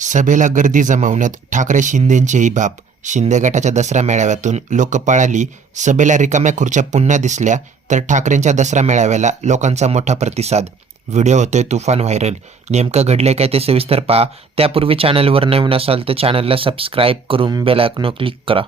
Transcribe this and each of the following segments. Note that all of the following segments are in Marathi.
सभेला गर्दी जमावण्यात ठाकरे शिंदेंचेही बाप. शिंदे गटाच्या दसरा मेळाव्यातून लोक पळाली. सभेला रिकाम्या खुर्च्या पुन्हा दिसल्या तर ठाकरेंच्या दसरा मेळाव्याला लोकांचा मोठा प्रतिसाद. व्हिडिओ होतोय तुफान व्हायरल. नेमकं घडलंय काय ते सविस्तर पहा. त्यापूर्वी चॅनलवर नवीन असाल तर चॅनलला सबस्क्राईब करून बेलायकनं क्लिक करा.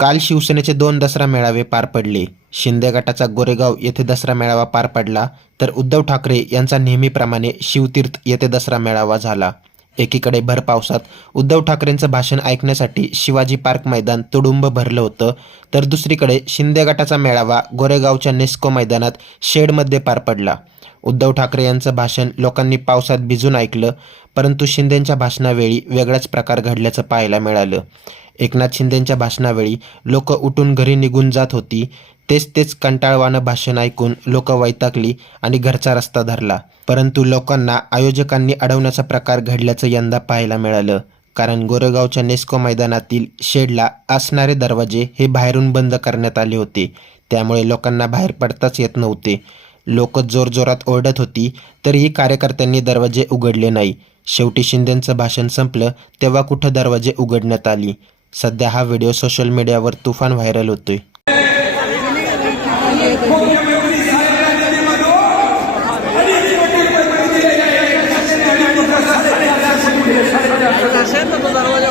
काल शिवसेनेचे दोन दसरा मेळावे पार पडले. शिंदे गटाचा गोरेगाव येथे दसरा मेळावा पार पडला तर उद्धव ठाकरे यांचा नेहमीप्रमाणे शिवतीर्थ येथे दसरा मेळावा झाला. एकीकडे भर पावसात उद्धव ठाकरेंचं भाषण ऐकण्यासाठी शिवाजी पार्क मैदान तुडुंब भरलं होतं तर दुसरीकडे शिंदे गटाचा मेळावा गोरेगावच्या नेस्को मैदानात शेडमध्ये पार पडला. उद्धव ठाकरे यांचं भाषण लोकांनी पावसात भिजून ऐकलं परंतु शिंदेंच्या भाषणावेळी वेगळाच प्रकार घडल्याचं पाहायला मिळालं. एकनाथ शिंदेंच्या भाषणावेळी लोक उठून घरी निघून जात होती. तेच तेच कंटाळवाणं भाषण ऐकून लोक वैतागली आणि घरचा रस्ता धरला. परंतु लोकांना आयोजकांनी अडवण्याचा प्रकार घडल्याचं यंदा पाहायला मिळालं. कारण गोरेगावच्या नेस्को मैदानातील शेडला असणारे दरवाजे हे बाहेरून बंद करण्यात आले होते. त्यामुळे लोकांना बाहेर पडताच येत नव्हते. लोक जोरजोरात ओरडत होती तरीही कार्यकर्त्यांनी दरवाजे उघडले नाही. शेवटी शिंदेंचं भाषण संपलं तेव्हा कुठं दरवाजे उघडण्यात आली? सध्या हा व्हिडिओ सोशल मीडियावर तुफान व्हायरल होतोय. दरवाजा